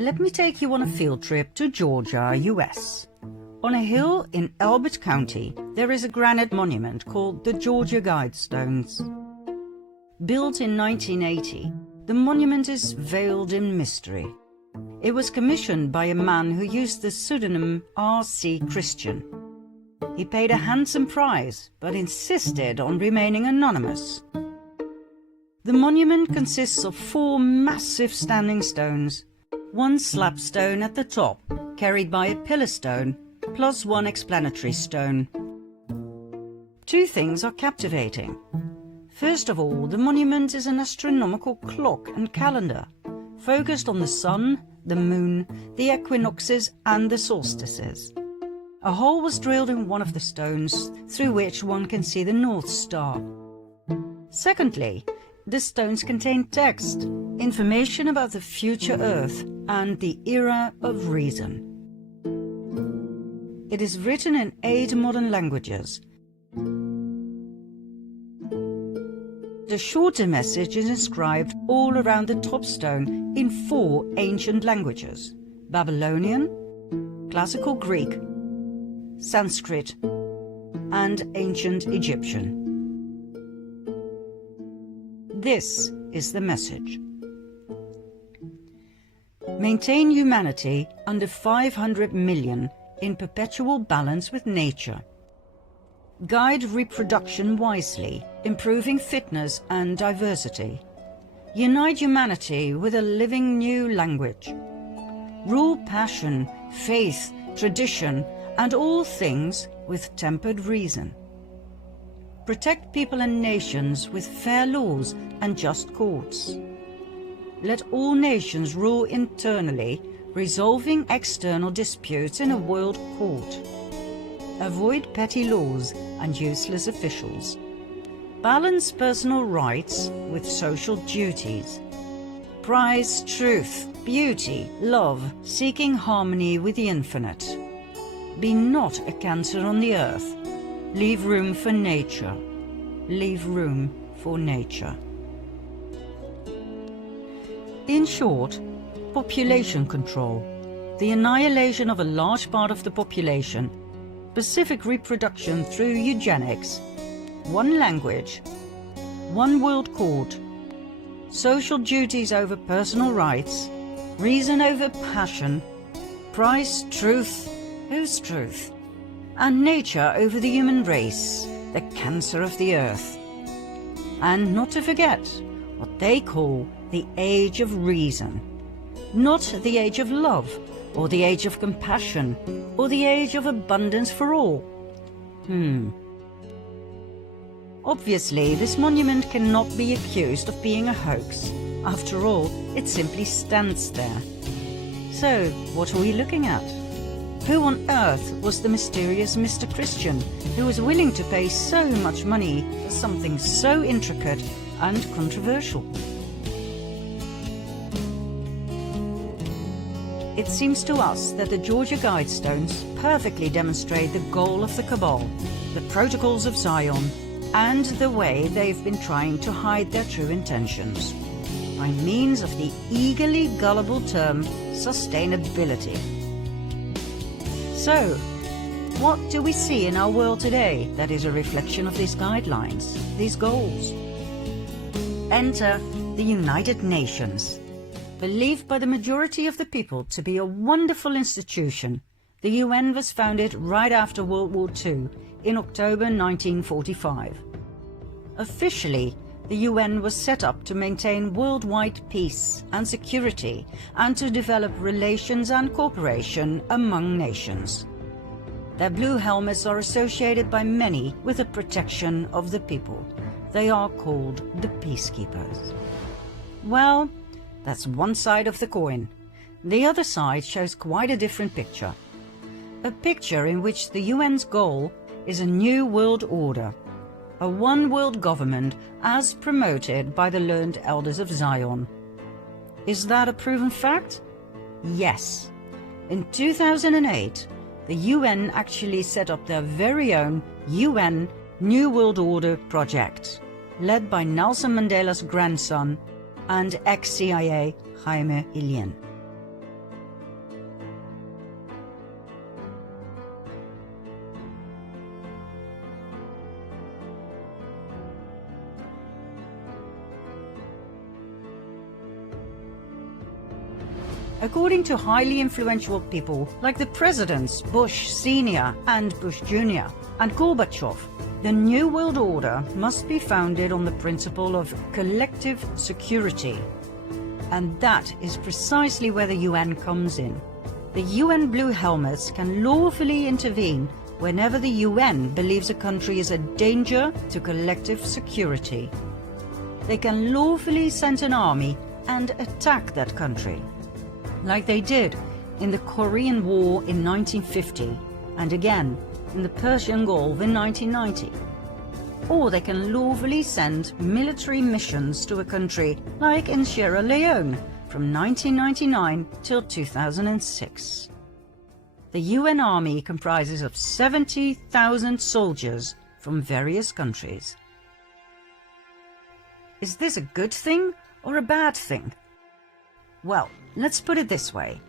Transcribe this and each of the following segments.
Let me take you on a field trip to Georgia, US. On a hill in Elbert County, there is a granite monument called the Georgia Guidestones. Built in 1980, the monument is veiled in mystery. It was commissioned by a man who used the pseudonym R.C. Christian. He paid a handsome price, but insisted on remaining anonymous. The monument consists of 4 massive standing stones, 1 slab stone at the top, carried by a pillar stone, plus 1 explanatory stone. 2 things are captivating. First of all, the monument is an astronomical clock and calendar, focused on the sun, the moon, the equinoxes and the solstices. A hole was drilled in one of the stones, through which one can see the North Star. Secondly, the stones contain text, information about the future Earth and the era of reason. It is written in 8 modern languages. The shorter message is inscribed all around the top stone in 4 ancient languages: Babylonian, Classical Greek, Sanskrit, and Ancient Egyptian. This is the message. Maintain humanity under 500 million in perpetual balance with nature. Guide reproduction wisely, improving fitness and diversity. Unite humanity with a living new language. Rule passion, faith, tradition, and all things with tempered reason. Protect people and nations with fair laws and just courts. Let all nations rule internally, resolving external disputes in a world court. Avoid petty laws and useless officials. Balance personal rights with social duties. Prize truth, beauty, love, seeking harmony with the infinite. Be not a cancer on the earth. Leave room for nature. Leave room for nature. In short, population control, the annihilation of a large part of the population, specific reproduction through eugenics, 1 language, 1 world court, social duties over personal rights, reason over passion, prize truth, whose truth, and nature over the human race, the cancer of the earth. And not to forget what they call the age of reason, not the age of love, or the age of compassion, or the age of abundance for all. Obviously, this monument cannot be accused of being a hoax. After all, it simply stands there. So, what are we looking at? Who on earth was the mysterious Mr. Christian who was willing to pay so much money for something so intricate and controversial? It seems to us that the Georgia Guidestones perfectly demonstrate the goal of the Cabal, the protocols of Zion, and the way they've been trying to hide their true intentions, by means of the eagerly gullible term sustainability. So, what do we see in our world today that is a reflection of these guidelines, these goals? Enter the United Nations. Believed by the majority of the people to be a wonderful institution, the UN was founded right after World War II in October 1945. Officially, the UN was set up to maintain worldwide peace and security and to develop relations and cooperation among nations. Their blue helmets are associated by many with the protection of the people. They are called the peacekeepers. Well, that's one side of the coin. The other side shows quite a different picture. A picture in which the UN's goal is a new world order, a one world government as promoted by the learned elders of Zion. Is that a proven fact? Yes. In 2008, the UN actually set up their very own UN New World Order project, led by Nelson Mandela's grandson and ex-CIA Jaime Ilian. According to highly influential people like the presidents Bush Sr. and Bush Jr. and Gorbachev, the New World Order must be founded on the principle of collective security. And that is precisely where the UN comes in. The UN Blue Helmets can lawfully intervene whenever the UN believes a country is a danger to collective security. They can lawfully send an army and attack that country, like they did in the Korean War in 1950 and again in the Persian Gulf in 1990. Or they can lawfully send military missions to a country like in Sierra Leone from 1999 till 2006. The UN Army comprises of 70,000 soldiers from various countries. Is this a good thing or a bad thing? Well, let's put it this way.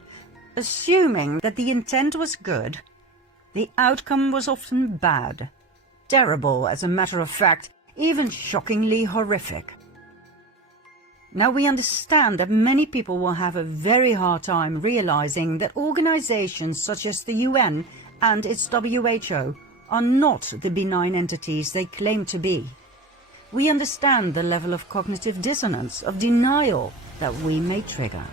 Assuming that the intent was good, the outcome was often bad. Terrible, as a matter of fact, even shockingly horrific. Now we understand that many people will have a very hard time realizing that organizations such as the UN and its WHO are not the benign entities they claim to be. We understand the level of cognitive dissonance, of denial that we may trigger.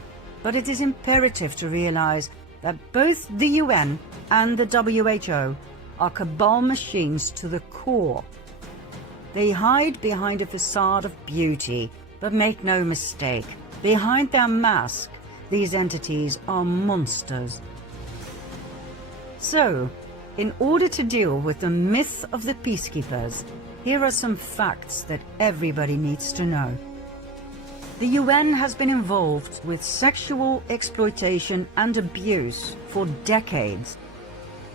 But it is imperative to realize that both the UN and the WHO are cabal machines to the core. They hide behind a facade of beauty, but make no mistake, behind their mask, these entities are monsters. So, in order to deal with the myth of the peacekeepers, here are some facts that everybody needs to know. The UN has been involved with sexual exploitation and abuse for decades.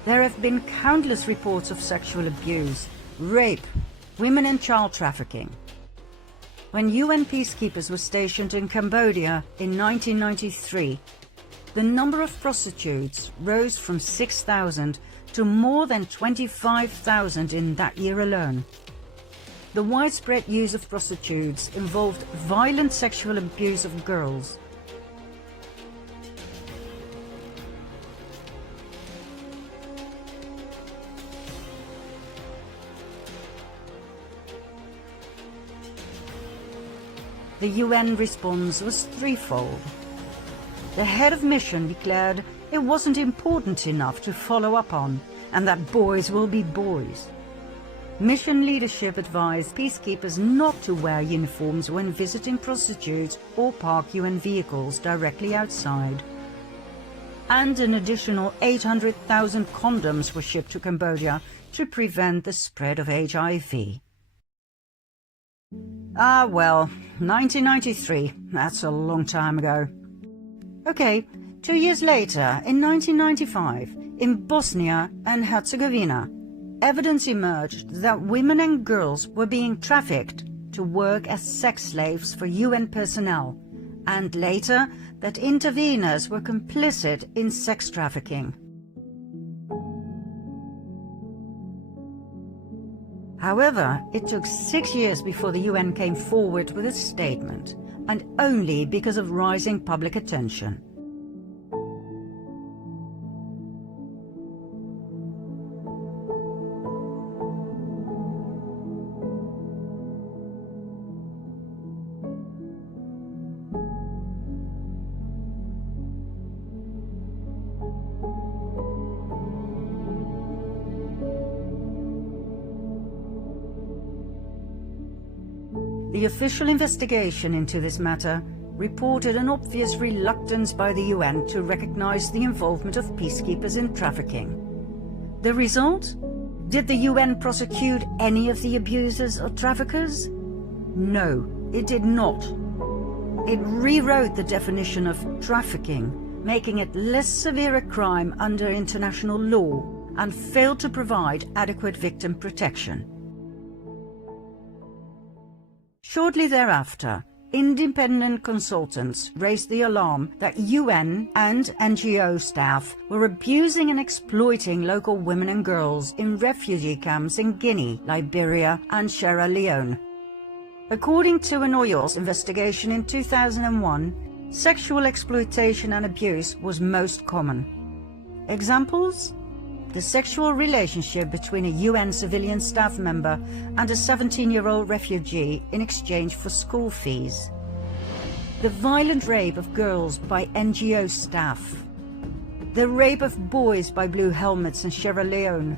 There have been countless reports of sexual abuse, rape, women and child trafficking. When UN peacekeepers were stationed in Cambodia in 1993, the number of prostitutes rose from 6,000 to more than 25,000 in that year alone. The widespread use of prostitutes involved violent sexual abuse of girls. The UN response was threefold. The head of mission declared it wasn't important enough to follow up on, and that boys will be boys. Mission leadership advised peacekeepers not to wear uniforms when visiting prostitutes or park UN vehicles directly outside. And an additional 800,000 condoms were shipped to Cambodia to prevent the spread of HIV. Ah well, 1993, that's a long time ago. Okay, 2 years later, in 1995, in Bosnia and Herzegovina, evidence emerged that women and girls were being trafficked to work as sex slaves for UN personnel, and later that interveners were complicit in sex trafficking. However, it took 6 years before the UN came forward with a statement, and only because of rising public attention. The official investigation into this matter reported an obvious reluctance by the UN to recognize the involvement of peacekeepers in trafficking. The result? Did the UN prosecute any of the abusers or traffickers? No, it did not. It rewrote the definition of trafficking, making it less severe a crime under international law, and failed to provide adequate victim protection. Shortly thereafter, independent consultants raised the alarm that UN and NGO staff were abusing and exploiting local women and girls in refugee camps in Guinea, Liberia and Sierra Leone. According to an Oyos investigation in 2001, Sexual exploitation and abuse was most common. Examples? The sexual relationship between a UN civilian staff member and a 17-year-old refugee in exchange for school fees. The violent rape of girls by NGO staff. The rape of boys by Blue Helmets in Sierra Leone.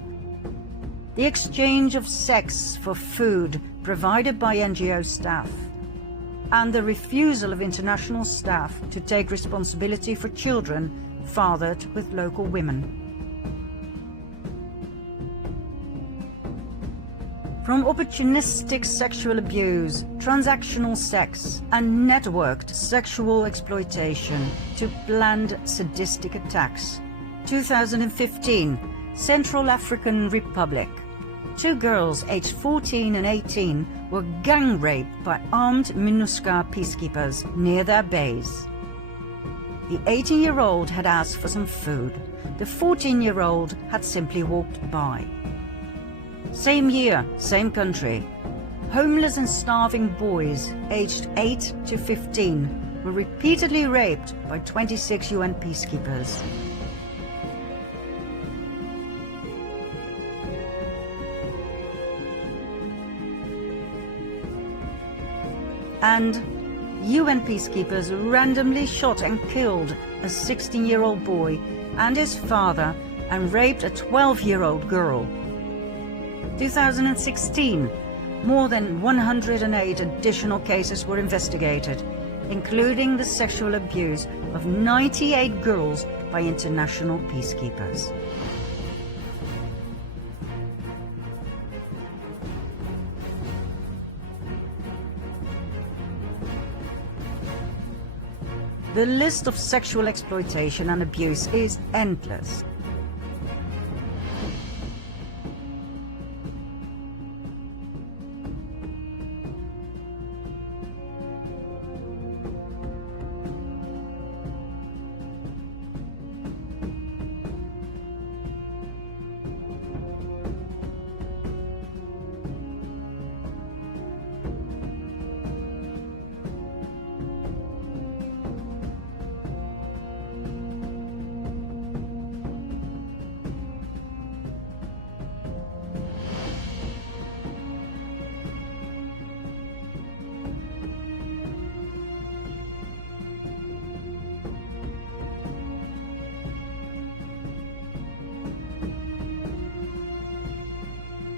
The exchange of sex for food provided by NGO staff. And the refusal of international staff to take responsibility for children fathered with local women. From opportunistic sexual abuse, transactional sex, and networked sexual exploitation to planned sadistic attacks. 2015, Central African Republic. 2 girls aged 14 and 18 were gang raped by armed MINUSCA peacekeepers near their base. The 18-year-old had asked for some food. The 14-year-old had simply walked by. Same year, same country. Homeless and starving boys aged 8 to 15 were repeatedly raped by 26 UN peacekeepers. And UN peacekeepers randomly shot and killed a 16-year-old boy and his father and raped a 12-year-old girl. 2016, more than 108 additional cases were investigated, including the sexual abuse of 98 girls by international peacekeepers. The list of sexual exploitation and abuse is endless.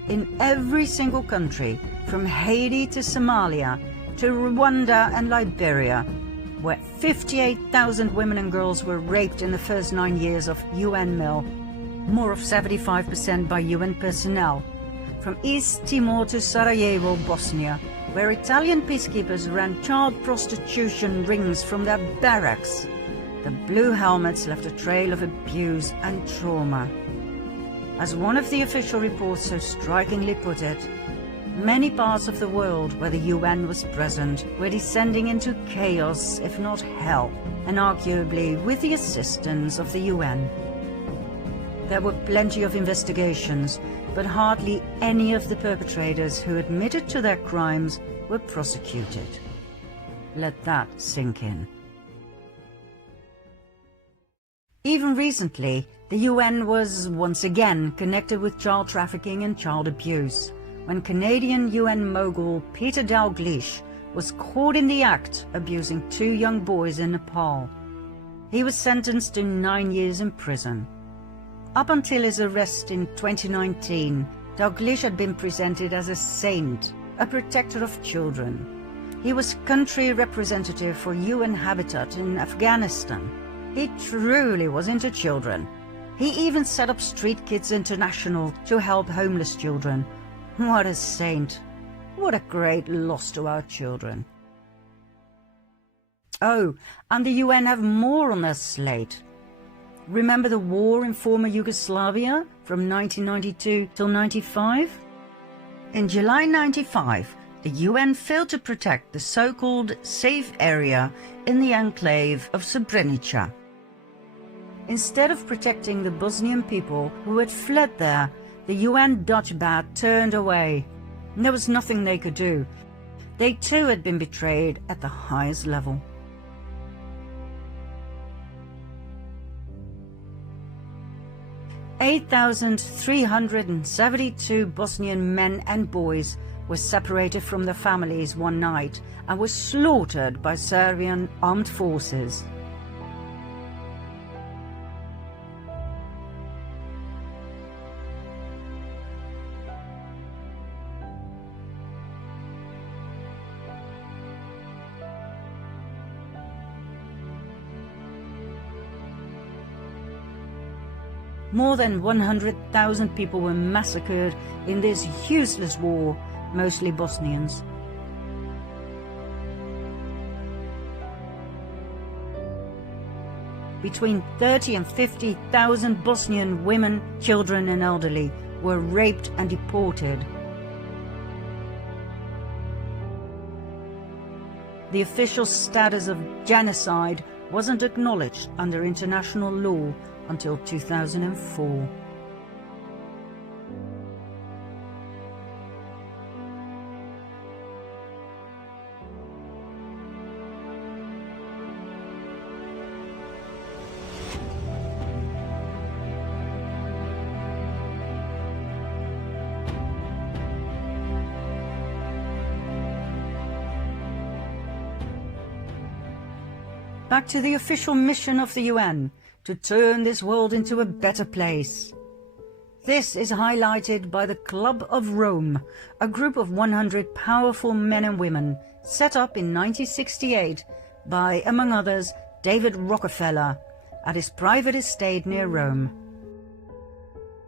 In every single country, from Haiti to Somalia, to Rwanda and Liberia, where 58,000 women and girls were raped in the first 9 years of UN MIL, more of 75% by UN personnel. From East Timor to Sarajevo, Bosnia, where Italian peacekeepers ran child prostitution rings from their barracks, the Blue Helmets left a trail of abuse and trauma. As one of the official reports so strikingly put it, many parts of the world where the UN was present were descending into chaos, if not hell, and arguably with the assistance of the UN. There were plenty of investigations, but hardly any of the perpetrators who admitted to their crimes were prosecuted. Let that sink in. Even recently, the UN was once again connected with child trafficking and child abuse, when Canadian UN mogul Peter Dalgleish was caught in the act abusing 2 young boys in Nepal. He was sentenced to 9 years in prison. Up until his arrest in 2019, Dalgleish had been presented as a saint, a protector of children. He was country representative for UN Habitat in Afghanistan. He truly was into children. He even set up Street Kids International to help homeless children. What a saint. What a great loss to our children. Oh, and the UN have more on their slate. Remember the war in former Yugoslavia from 1992 till 95? In July 95, the UN failed to protect the so-called safe area in the enclave of Srebrenica. Instead of protecting the Bosnian people who had fled there, the UN Dutch bat turned away. There was nothing they could do. They too had been betrayed at the highest level. 8,372 Bosnian men and boys were separated from their families one night and were slaughtered by Serbian armed forces. More than 100,000 people were massacred in this useless war, mostly Bosnians. Between 30 and 50,000 Bosnian women, children and elderly were raped and deported. The official status of genocide wasn't acknowledged under international law until 2004. Back to the official mission of the UN, to turn this world into a better place. This is highlighted by the Club of Rome, a group of 100 powerful men and women set up in 1968 by, among others, David Rockefeller at his private estate near Rome.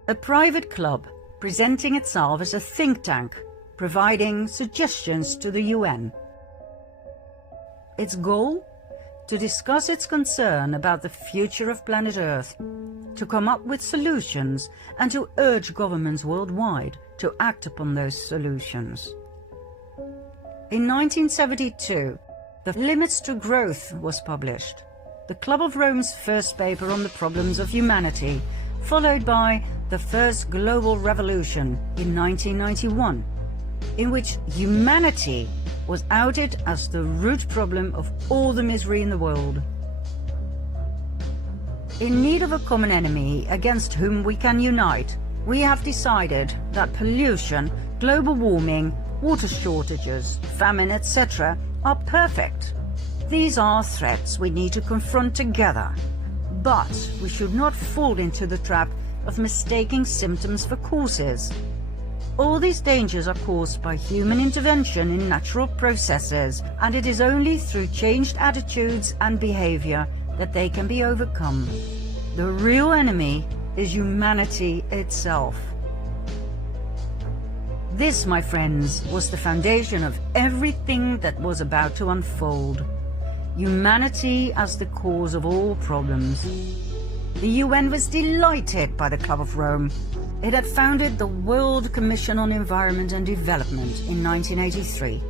A private club presenting itself as a think tank, providing suggestions to the UN. Its goal? To discuss its concern about the future of planet Earth, to come up with solutions and to urge governments worldwide to act upon those solutions. In 1972, The Limits to Growth was published, the Club of Rome's first paper on the problems of humanity, followed by the First Global Revolution in 1991, in which humanity was outed as the root problem of all the misery in the world. In need of a common enemy against whom we can unite, we have decided that pollution, global warming, water shortages, famine, etc. are perfect. These are threats we need to confront together. But we should not fall into the trap of mistaking symptoms for causes. All these dangers are caused by human intervention in natural processes, and it is only through changed attitudes and behavior that they can be overcome. The real enemy is humanity itself. This, my friends, was the foundation of everything that was about to unfold. Humanity as the cause of all problems. The UN was delighted by the Club of Rome. It had founded the World Commission on Environment and Development in 1983,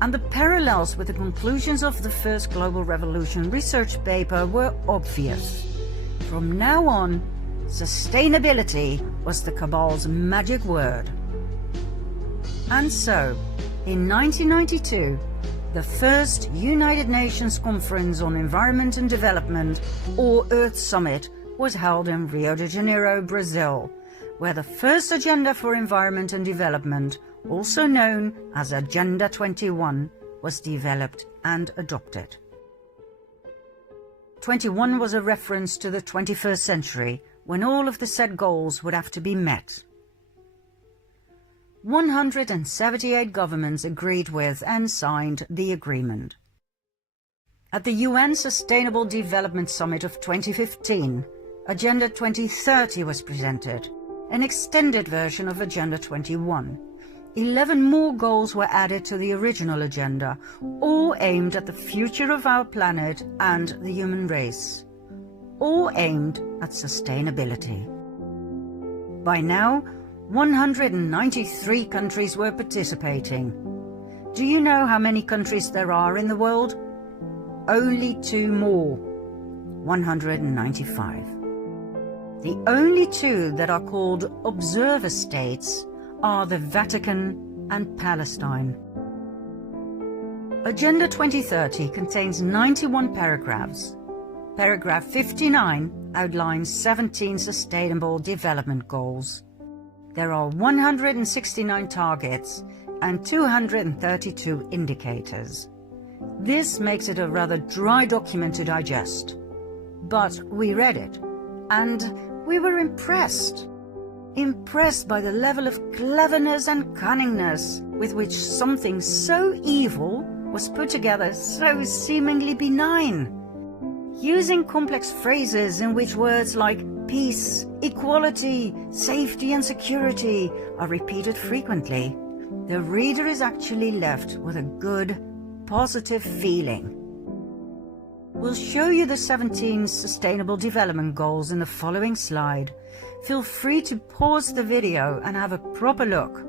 and the parallels with the conclusions of the First Global Revolution research paper were obvious. From now on, sustainability was the Cabal's magic word. And so, in 1992, the first United Nations Conference on Environment and Development, or Earth Summit, was held in Rio de Janeiro, Brazil, where the first Agenda for Environment and Development, also known as Agenda 21, was developed and adopted. 21 was a reference to the 21st century, when all of the set goals would have to be met. 178 governments agreed with and signed the agreement. At the UN Sustainable Development Summit of 2015, Agenda 2030 was presented, an extended version of Agenda 21. 11 more goals were added to the original agenda, all aimed at the future of our planet and the human race. All aimed at sustainability. By now, 193 countries were participating. Do you know how many countries there are in the world? Only 2 more. 195. The only 2 that are called observer states are the Vatican and Palestine. Agenda 2030 contains 91 paragraphs. Paragraph 59 outlines 17 Sustainable Development Goals. There are 169 targets and 232 indicators. This makes it a rather dry document to digest. But we read it, and we were impressed. Impressed by the level of cleverness and cunningness with which something so evil was put together so seemingly benign. Using complex phrases in which words like peace, equality, safety and security are repeated frequently, the reader is actually left with a good, positive feeling. We'll show you the 17 Sustainable Development Goals in the following slide. Feel free to pause the video and have a proper look.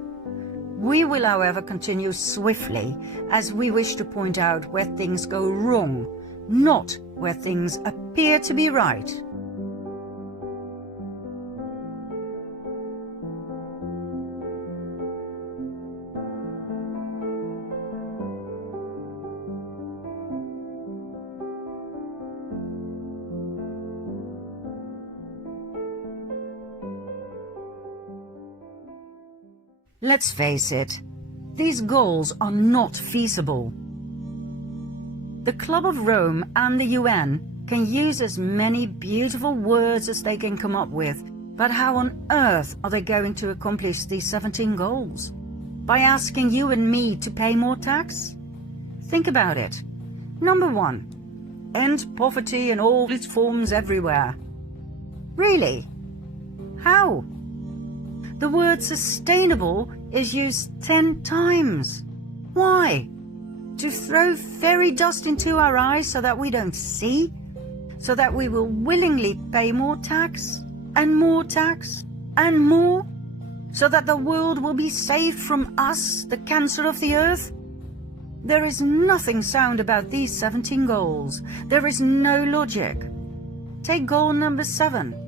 We will, however, continue swiftly, as we wish to point out where things go wrong, not where things appear to be right. Let's face it, these goals are not feasible. The Club of Rome and the UN can use as many beautiful words as they can come up with, but how on earth are they going to accomplish these 17 goals? By asking you and me to pay more tax? Think about it. Number 1, end poverty in all its forms everywhere. Really? How? The word sustainable is used 10 times. Why? To throw fairy dust into our eyes so that we don't see? So that we will willingly pay more tax? And more tax? And more? So that the world will be saved from us, the cancer of the earth? There is nothing sound about these 17 goals. There is no logic. Take goal number 7.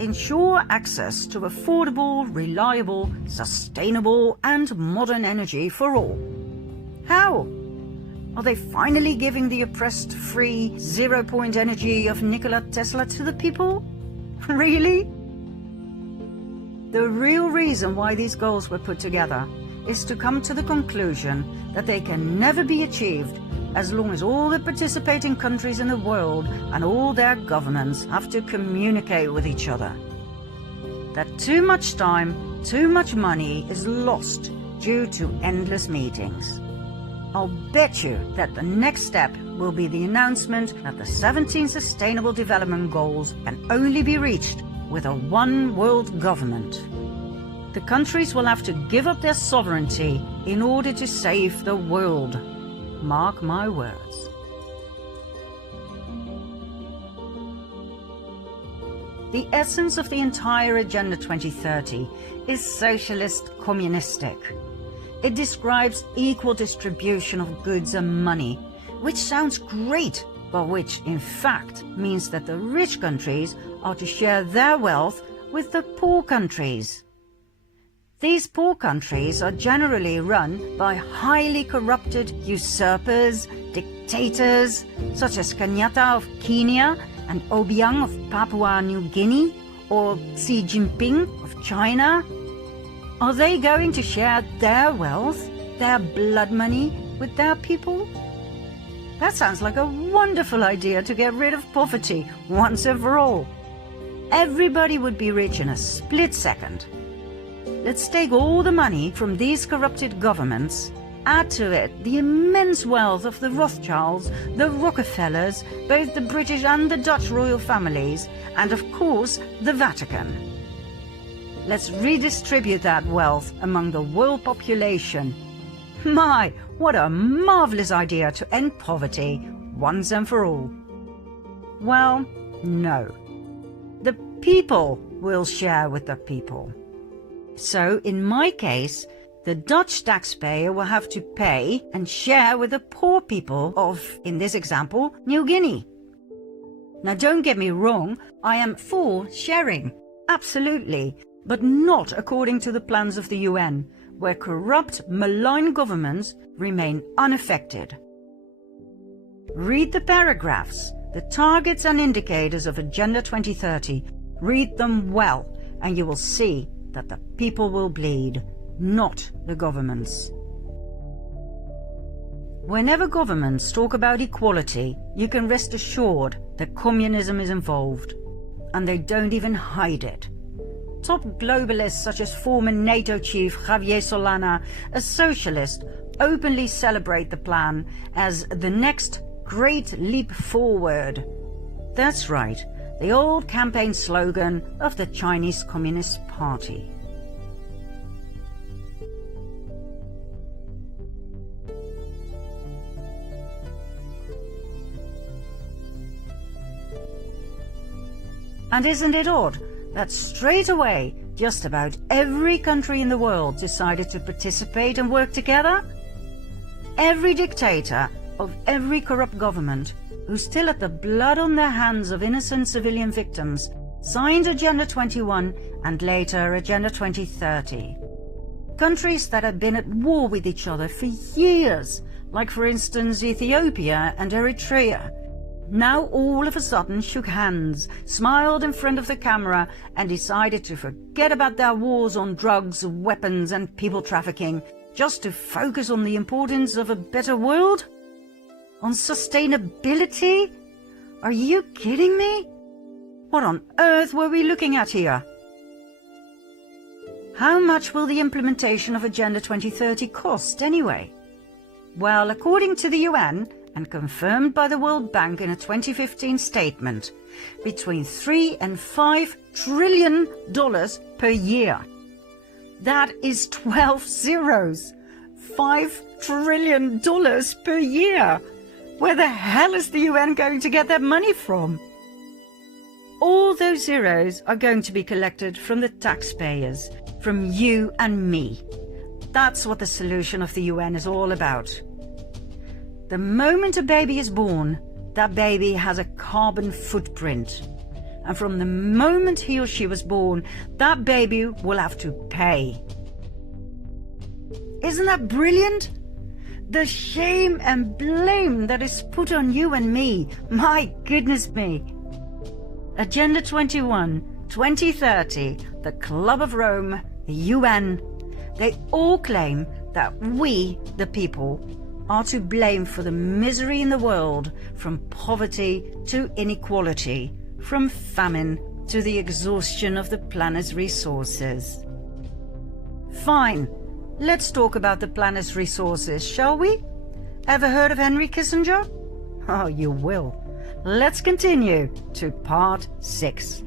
Ensure access to affordable, reliable, sustainable and modern energy for all. How? Are they finally giving the oppressed free 0-point energy of Nikola Tesla to the people? Really? The real reason why these goals were put together is to come to the conclusion that they can never be achieved as long as all the participating countries in the world and all their governments have to communicate with each other. That too much time, too much money is lost due to endless meetings. I'll bet you that the next step will be the announcement that the 17 Sustainable Development Goals can only be reached with a one world government. The countries will have to give up their sovereignty in order to save the world. Mark my words. The essence of the entire Agenda 2030 is socialist communistic. It describes equal distribution of goods and money, which sounds great, but which in fact means that the rich countries are to share their wealth with the poor countries. These poor countries are generally run by highly corrupted usurpers, dictators, such as Kenyatta of Kenya and Obiang of Papua New Guinea, or Xi Jinping of China. Are they going to share their wealth, their blood money, with their people? That sounds like a wonderful idea to get rid of poverty once and for all. Everybody would be rich in a split second. Let's take all the money from these corrupted governments, add to it the immense wealth of the Rothschilds, the Rockefellers, both the British and the Dutch royal families, and of course the Vatican. Let's redistribute that wealth among the world population. My, what a marvelous idea to end poverty once and for all. Well, no. The people will share with the people. So, in my case, the Dutch taxpayer will have to pay and share with the poor people of, in this example, New Guinea. Now, don't get me wrong, I am for sharing, absolutely, but not according to the plans of the UN, where corrupt, malign governments remain unaffected. Read the paragraphs, the targets and indicators of Agenda 2030. Read them well, and you will see that the people will bleed, not the governments. Whenever governments talk about equality, you can rest assured that communism is involved, and they don't even hide it. Top globalists such as former NATO chief Javier Solana, a socialist, openly celebrate the plan as the next great leap forward. That's right, the old campaign slogan of the Chinese Communist Party. And isn't it odd that straight away just about every country in the world decided to participate and work together? Every dictator of every corrupt government who still had the blood on their hands of innocent civilian victims signed Agenda 21 and later Agenda 2030. Countries that had been at war with each other for years, like for instance Ethiopia and Eritrea, now all of a sudden shook hands, smiled in front of the camera and decided to forget about their wars on drugs, weapons and people trafficking, just to focus on the importance of a better world? On sustainability? Are you kidding me? What on earth were we looking at here? How much will the implementation of Agenda 2030 cost anyway? Well, according to the UN, and confirmed by the World Bank in a 2015 statement, between $3 and $5 trillion per year. That is 12 zeros. $5 trillion per year. Where the hell is the UN going to get that money from? All those zeros are going to be collected from the taxpayers, from you and me. That's what the solution of the UN is all about. The moment a baby is born, that baby has a carbon footprint. And from the moment he or she was born, that baby will have to pay. Isn't that brilliant? The shame and blame that is put on you and me, my goodness me. Agenda 21, 2030, the Club of Rome, the UN, they all claim that we, the people, are to blame for the misery in the world, from poverty to inequality, from famine to the exhaustion of the planet's resources. Fine, let's talk about the planet's resources, shall we? Ever heard of Henry Kissinger? Oh, you will. Let's continue to part 6.